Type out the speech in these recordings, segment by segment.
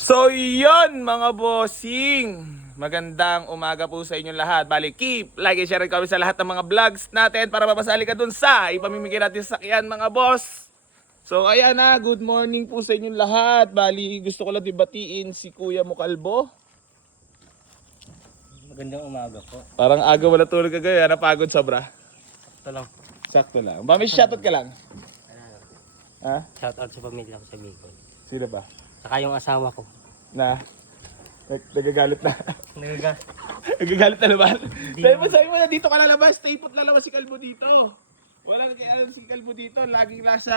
So yon mga bossing, magandang umaga po sa inyong lahat. Bali, keep like and share and comment sa lahat ng mga vlogs natin para mapasali ka dun sa ipamimigay natin sa sakyan mga boss. So ayan na, good morning po sa inyong lahat. Bali, gusto ko lang dibatiin si Kuya Mukalbo. Magandang umaga po. Parang aga wala tulog kagayo, napagod sobra. Ito lang. Sakto lang. Ba, may shoutout ka lang? Ha? Shout out sa pamilya ko sa Bicol. Sino ba? Saka yung asawa ko. Na? Nagagalit na. Nagaga. Nagagalit na naman. Sabi mo na dito ka lalabas. Stay put lalabas si Kalbo dito. Wala nag si Kalbo dito. Laging nasa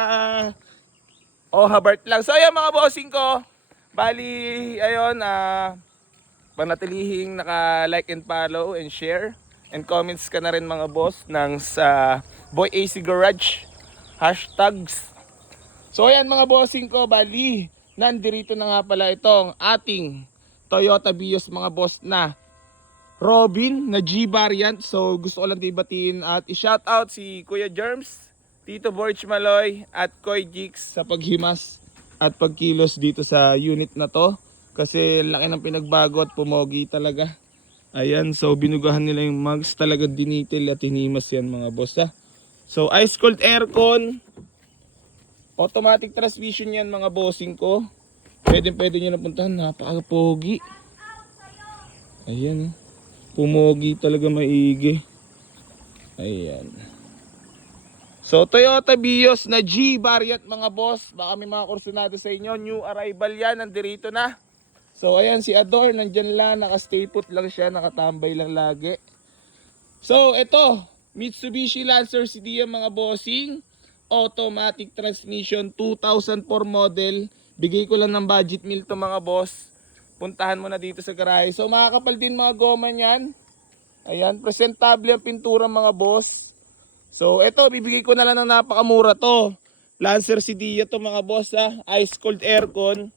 Habart lang. So ayan mga bossing ko. Bali, ayun, panatilihing naka-like and follow and share. And comments ka na rin mga boss ng sa Boy AC Garage hashtags. So ayan mga bossing ko, bali, nandirito na nga pala itong ating Toyota Vios mga boss na Robin na G variant. So gusto ko lang dibatiin at i-shoutout si Kuya Germs, Tito Borch Maloy at Koy Jigs sa paghimas at pagkilos dito sa unit na to. Kasi laki ng pinagbago at pumogi talaga. Ayan, so binugahan nila yung mugs, talaga dinitil at hinimas yan mga boss ha. So ice cold aircon, automatic transmission yan mga bossing ko. Pwede nyo napuntahan, napaka-pogi. Ayan, pumogi talaga maigi. Ayan. So Toyota Vios na G variant mga boss. Baka may mga kursunado sa inyo, new arrival yan, nandirito na. So ayan si Ador, nandyan lang, naka-stay put lang siya, nakatambay lang lagi. So ito, Mitsubishi Lancer CD mga bossing. Automatic transmission, 2004 model. Bigay ko lang ng budget meal to mga boss. Puntahan mo na dito sa garahe. So makakapal din mga goma niyan. Ayan, presentable ang pintura mga boss. So ito, bibigay ko na lang ng napakamura to. Lancer CD to mga boss ha. Ice cold aircon.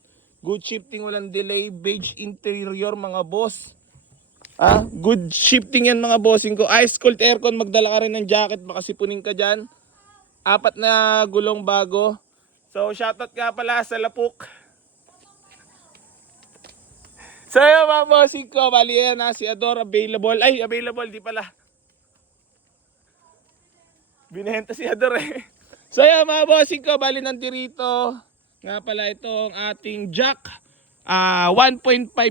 Good shifting, walang delay. Beige interior mga boss. Good shifting yan mga bossing ko. Ice cold aircon, magdala ka rin ng jacket. Baka sipunin ka dyan. 4 na gulong bago. So shoutout nga pala sa Lapuk. So yun mga bossing ko, bali yan na si Ador available. Ay, available, di pala. Binenta si Ador eh. So yun mga bossing ko, bali nandirito. Nga pala itong ating jack. 1.5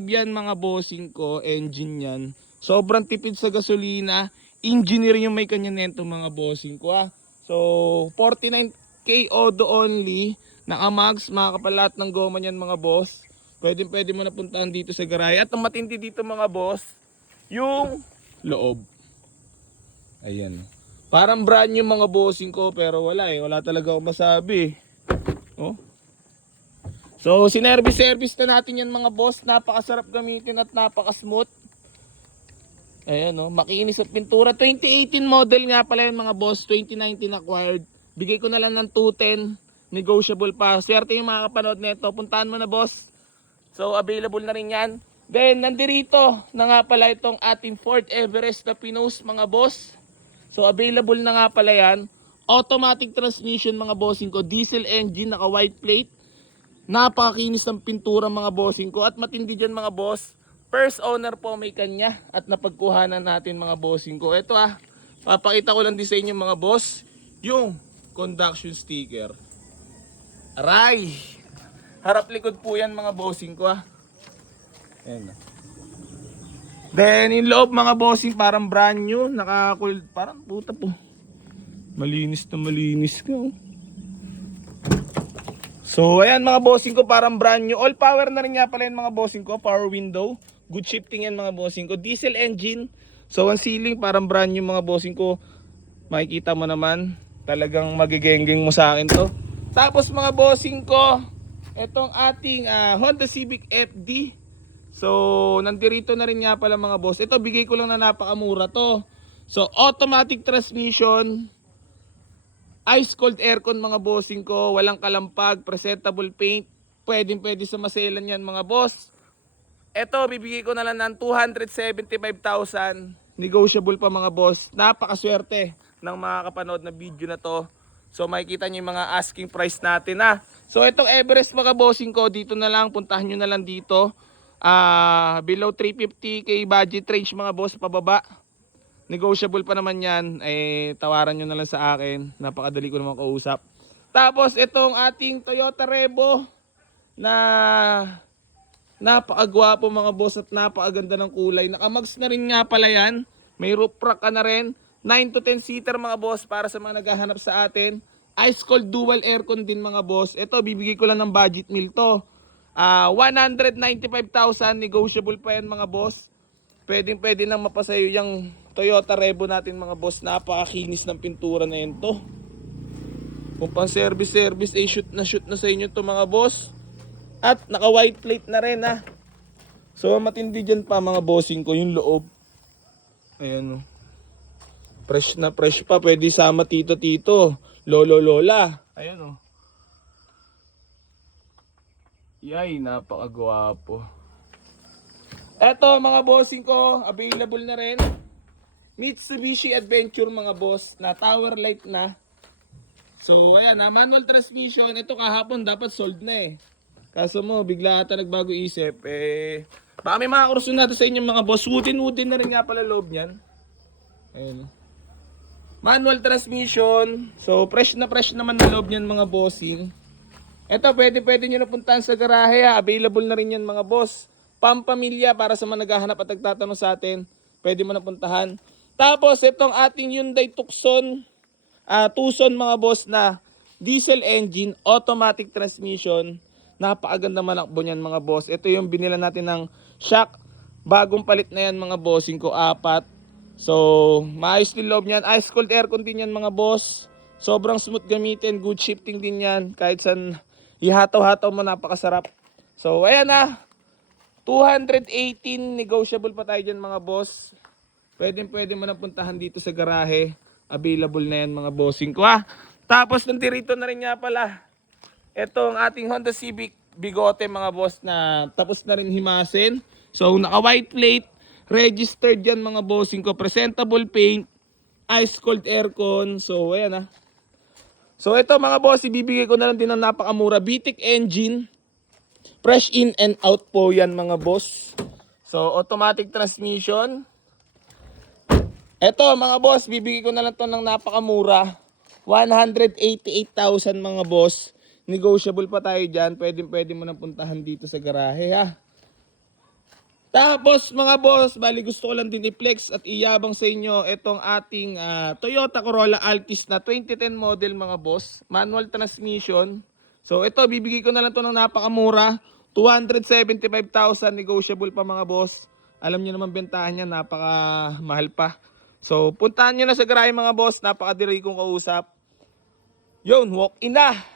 yan mga bossing ko, engine yan. Sobrang tipid sa gasolina. Engineer yung may kanya nento mga bossing ko ha. So 49k odo only. Naka-mags, makakapalat ng goma niyan mga boss. Pwede mo na puntahan dito sa garahe. At ang matindi dito mga boss, yung loob. Ayan. Parang brand new mga bossing ko, pero wala talaga akong masabi. Oh. So sinervice na natin yan mga boss. Napakasarap gamitin at napaka-smooth. Ayan makinis at pintura. 2018 model nga pala yung mga boss. 2019 acquired. Bigay ko na lang ng 210. Negotiable pa. Swerte yung mga kapanood nito. Puntahan mo na boss. So available na rin yan. Then nandirito na nga pala itong ating Ford Everest na Pinos mga boss. So available na nga pala yan. Automatic transmission mga bossing ko. Diesel engine, naka white plate. Napakakinis ng pintura mga bossing ko. At matindi dyan mga boss. First owner po may kanya at napagkuhanan natin mga bossing ko. Ito papakita ko lang din sa inyo mga boss yung conduction sticker. Aray! Harap likod po yan mga bossing ko Ayan Then yung loob mga bossing parang brand new. Parang puta po. Malinis na malinis ko. So ayan mga bossing ko, parang brand new. All power na rin nga pala yung mga bossing ko. Power window. Good shifting yan mga bossing ko. Diesel engine. So ang ceiling parang brand new mga bossing ko. Makikita mo naman. Talagang magigenggeng mo sa akin to. Tapos mga bossing ko, itong ating Honda Civic FD. So nandirito na rin nga pala mga boss. Ito bigay ko lang na napakamura to. So automatic transmission. Ice cold aircon mga bossing ko. Walang kalampag. Presentable paint. Pwede sa maselan yan mga boss. Ito, bibigay ko na lang ng 275,000. Negotiable pa mga boss. Napakaswerte ng mga kapanood na video na to. So makikita nyo yung mga asking price natin ha. So itong Everest mga bossing ko, dito na lang, puntahan nyo na lang dito. Below 350k budget range mga boss, pababa. Negotiable pa naman yan, tawaran nyo na lang sa akin. Napakadali ko naman kausap. Tapos itong ating Toyota Revo na napakagwapo mga boss at napakaganda ng kulay. Nakamags na rin nga pala yan. May roof rack ka na rin. 9 to 10 seater mga boss para sa mga naghahanap sa atin. Ice cold dual aircon din mga boss. Ito bibigay ko lang ng budget meal to. 195,000 negotiable pa yan mga boss. Pwede lang mapasayo yung Toyota Revo natin mga boss. Napakakinis ng pintura na yun to. Kung pang service, shoot na sa inyo to mga boss. At naka white plate na rin ha. So matindi dyan pa mga bossing ko yung loob. Ayan o. Fresh na fresh pa. Pwede sama tito, lolo, lola. Ayan o. Yay, napakagwapo. Eto mga bossing ko, available na rin. Mitsubishi Adventure mga boss na tower light na. So ayan na, manual transmission. Ito kahapon dapat sold na eh. Kaso mo, bigla ata nagbago isip. Baka may mga kurso natin sa inyo mga boss. Wooden na rin nga pala loob niyan. Ayun. Manual transmission. So fresh naman na loob niyan mga bossing. Ito pwede nyo napuntahan sa garahe ha. Available na rin yan mga boss. Pampamilya para sa mga naghahanap at nagtatanong sa atin. Pwede mo napuntahan. Tapos itong ating Hyundai Tucson. Tucson mga boss na diesel engine, automatic transmission. Napakaganda manakbo niyan mga boss. Ito yung binila natin ng shock. Bagong palit na yan mga bossing ko, 4. So, maayos din loob niyan. Ice cold aircon din yan mga boss. Sobrang smooth gamitin. Good shifting din yan. Kahit saan ihataw-hataw mo, napakasarap. So, ayan na. 218. Negotiable pa tayo dyan mga boss. Pwede mo na puntahan dito sa garahe. Available na yan mga bossing ko ha. Tapos nandito na rin nga pala. Ito ang ating Honda Civic Bigote mga boss na tapos na rin himasin. So naka white plate, registered yan mga bossing ko. Presentable paint, ice cold aircon. So ayan ha. So ito mga boss, ibibigay ko na lang din ng napakamura. VTEC engine. Fresh in and out po yan mga boss. So automatic transmission. Ito mga boss, bibigay ko na lang to ng napakamura. 188,000 mga boss. Negotiable pa tayo dyan. Pwede mo nang puntahan dito sa garahe ha. Tapos mga boss, bali gusto ko lang din i-flex at iyabang sa inyo itong ating Toyota Corolla Altis na 2010 model mga boss. Manual transmission. So ito, bibigay ko na lang to ng napakamura. 275,000 negotiable pa mga boss. Alam niyo naman bentahan niya, napakamahal pa. So puntahan niyo na sa garahe mga boss. Napakadiri kong kausap. Yun, walk in na.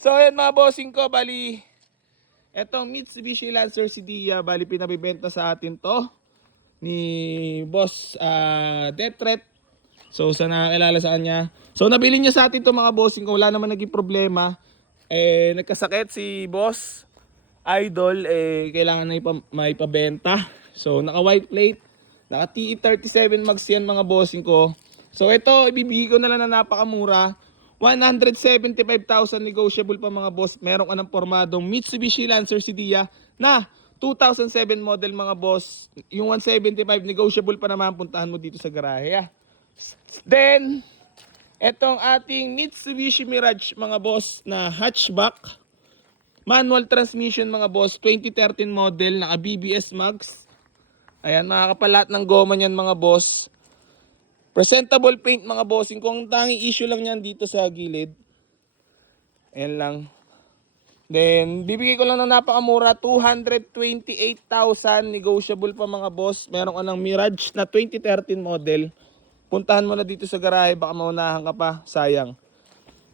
So ayan mga bossing ko, bali etong Mitsubishi Lancer Sedia, bali pinabibenta sa atin to ni Boss Detret. So sa nakakilala sa kanya. So nabili niya sa atin to mga bossing ko, wala naman naging problema. Nagkasakit si Boss Idol, kailangan na maipabenta. So naka white plate, naka TE37 mags yan mga bossing ko. So ito, ibibigay ko na lang na napakamura. 175,000 negotiable pa mga boss. Meron ka ng pormadong Mitsubishi Lancer Sedia na 2007 model mga boss. Yung 175 negotiable pa naman, puntahan mo dito sa garahe. Then, etong ating Mitsubishi Mirage mga boss na hatchback. Manual transmission mga boss, 2013 model, naka BBS mags. Ayan, makakapalat ng goma niyan mga boss. Presentable paint mga bossing. Kung tanging issue lang yan dito sa gilid. Ayan lang. Then, bibigay ko lang ng napakamura. 228,000. Negotiable pa mga boss. Meron ka ng Mirage na 2013 model. Puntahan mo na dito sa garahe. Baka maunahan ka pa. Sayang.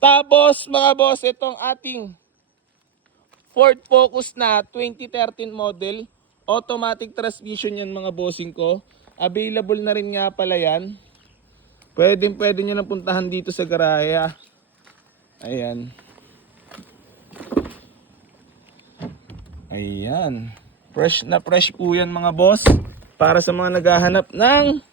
Tapos mga boss, itong ating Ford Focus na 2013 model. Automatic transmission yan mga bossing ko. Available na rin nga pala yan. Pwede nyo na puntahan dito sa garahe. Ayan. Ayan. Fresh na fresh po yan mga boss. Para sa mga naghahanap ng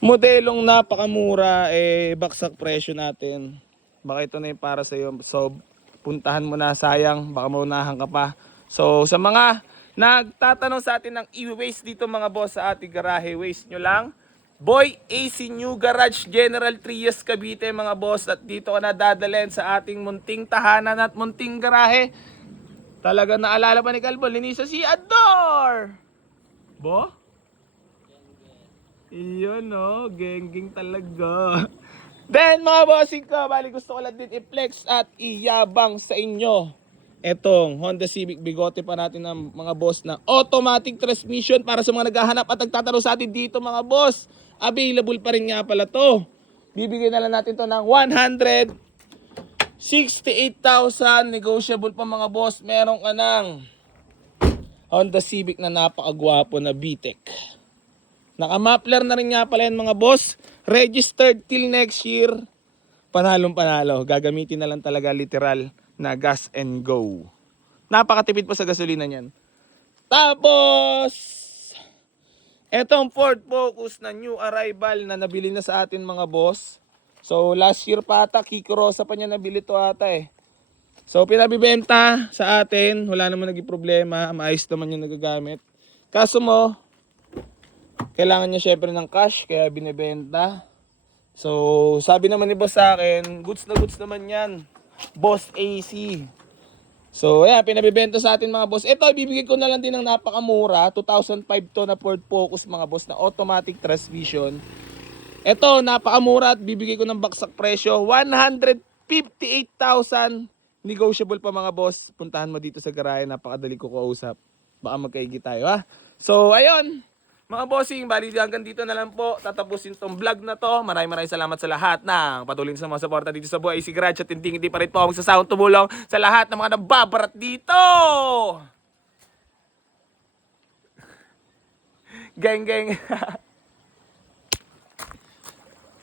modelong napakamura, baksak presyo natin. baka ito na yung para sa'yo. So, puntahan mo na, sayang, baka maunahan ka pa. So, sa mga nagtatanong sa atin ng i-waste dito mga boss sa ating garahe, waste nyo lang. Boy AC New Garage General Trias Cavite mga boss, at dito ka na dadalhin sa ating munting tahanan at munting garahe. Talaga naalala pa ni Calvo, linisa si Ador! Bo? Iyon no, geng-geng talaga. Then mga bossing ko, bali gusto ko lang din i-flex at iyabang sa inyo etong Honda Civic Bigote pa natin ng mga boss na automatic transmission para sa mga naghahanap at nagtatanong sa atin dito mga boss. Available pa rin nga pala to. Bibigyan na lang natin to ng 168,000 negotiable pa mga boss. Meron ka ng Honda Civic na napakagwapo na VTEC. Naka-muffler na rin nga pala yan mga boss. Registered till next year. Panalong panalo. Gagamitin na lang talaga literal na gas and go. Napakatipid pa sa gasolina niyan. Tapos, etong Ford Focus na new arrival na nabili na sa atin mga boss. So last year pa ata, Kiko Rosa pa niya nabili to ata eh. So pinabibenta sa atin, wala naman naging problema, maayos naman yung nagagamit. Kaso mo, kailangan niya syempre ng cash, kaya binibenta. So sabi naman ni boss sa akin, goods na goods naman yan. Boss AC. So ayan, pinabibenta sa atin mga boss. Ito, ibibigay ko na lang din ng napakamura. 2005 to na Ford Focus mga boss na automatic transmission. Ito, napakamura at bibigay ko ng baksak presyo. 158,000. Negotiable pa mga boss. Puntahan mo dito sa garahe. Napakadali ko kausap. Baka magkaigi tayo ha. So ayun. Mga bossing, bali hanggang dito na lang po tatapusin tong vlog na to. Maraming salamat sa lahat ng patuloy sa mga suporta dito sa Boy AC Garage at hindi pa rin po ako magsasawang tumulong sa lahat ng mga nababarat dito. Geng geng.